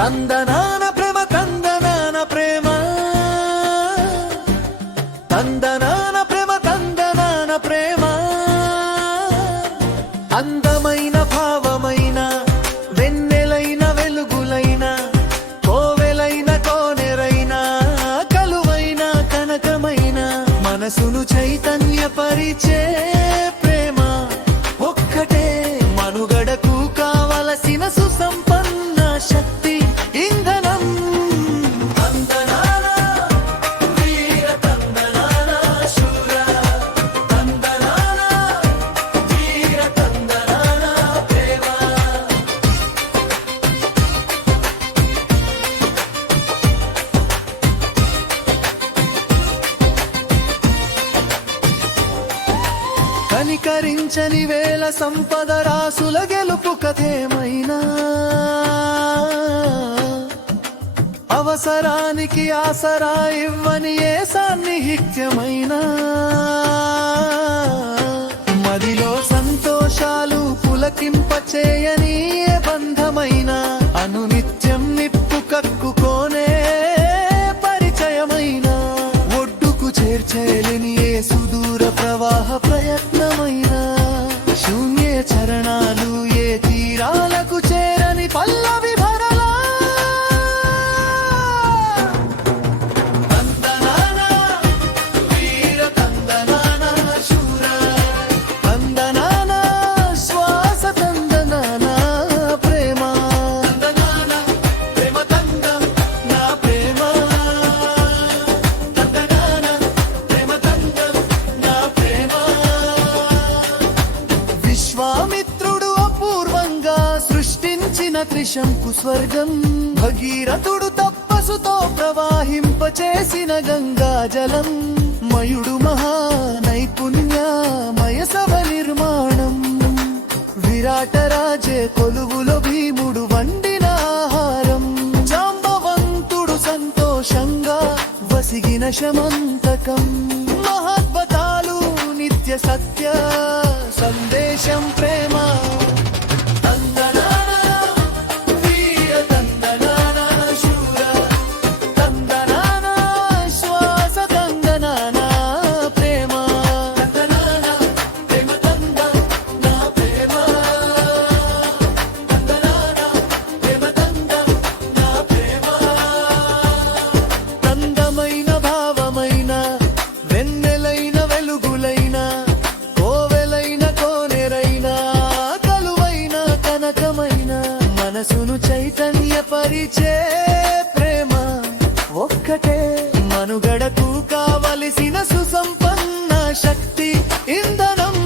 తందనాన ప్రేమ తందనాన ప్రేమ. తందనాన ప్రేమ తందనాన ప్రేమ. అందమైన భావమైన వెన్నెలైన వెలుగులైన కోవెలైన కోనెరైన కలువైన కనకమైన మనసును చైతన్య పరిచే కనికరించని వేల సంపద రాసుల గెలుపు కథేమైనా? అవసరానికి ఆసరా ఇవ్వని ఏ సాన్నిహిత్యమైనా? మదిలో సంతోషాలు పులకింపచేయని త్రిశంకు స్వర్గం. భగీరథుడు తప్పసుతో ప్రవాహింపచేసిన గంగా జలం. మయుడు మహా నైపుణ్యమయ సభ నిర్మాణం. విరాట రాజే కొలువులో భీముడు వండిన ఆహారం. జాంబవంతుడు సంతోషంగా వసిగిన శమంతకం. మహద్వతాలు నిత్య సత్య సందేశం ప్రేమ పరిచే ప్రేమ ఒక్కటే. మనుగడకు కావలసిన సుసంపన్న శక్తి ఇంధనం.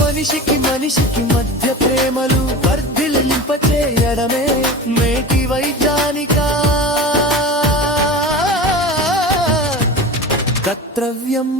మనిషికి మనిషికి మధ్య ప్రేమలు కర్తవ్యం